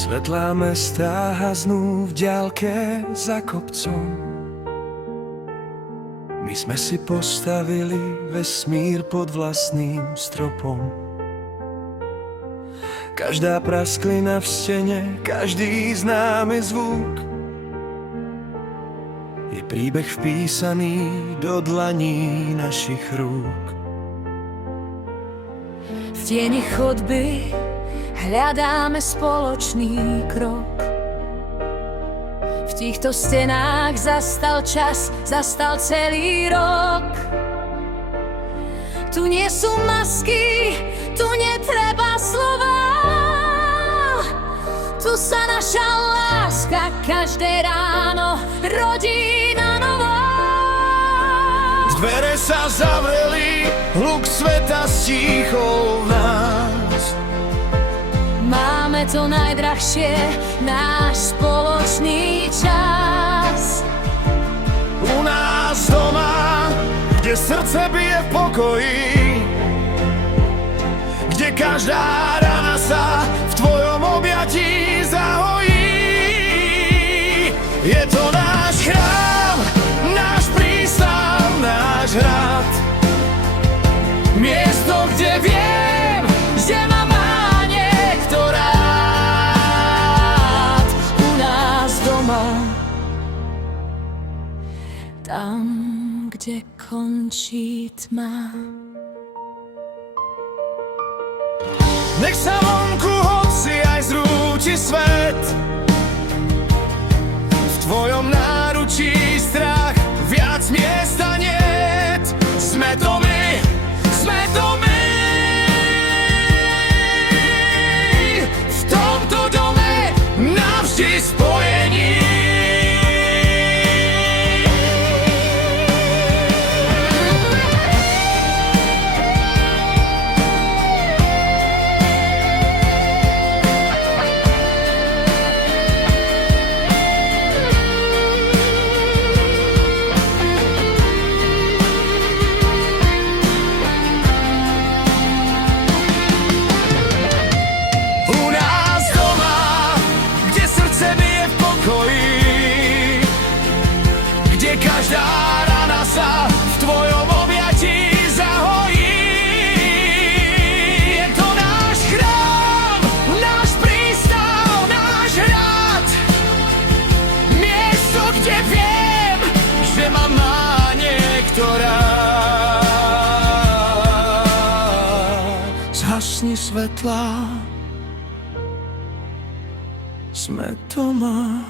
Svetlá mestá haznú v diaľke za kopcom. My sme si postavili vesmír pod vlastným stropom. Každá prasklina v stene, každý známy zvuk je príbeh vpísaný do dlaní našich rúk. V tieni chodby hľadáme spoločný krok. V týchto stenách zastal čas, zastal celý rok. Tu nie sú masky, tu netreba slova. Tu sa naša láska každé ráno rodí na novo. Dvere sa zavreli, hluk sveta stíchol v nás. Máme to najdrahšie, náš spoločný čas. U nás doma, kde srdce bije v pokoji, kde každá rana sa v tvojom objatí zahojí. Je to náš chrám, náš prístav, náš hrad, miesto, kde viem, že ma má niekto rád. U nás doma, tam, kde končí tma. Nech sa vonku hoci aj zrúti svet, v tvojom náručí strach, viac miesta niet. Sme to my, sme to my. V tomto dome navždy spojení. Kde každá rana sa v tvojom objatí zahojí. Je to náš chrám, náš prístav, náš hrad, miesto, kde viem, že ma má niekto rád. Zhasni svetlá, sme doma.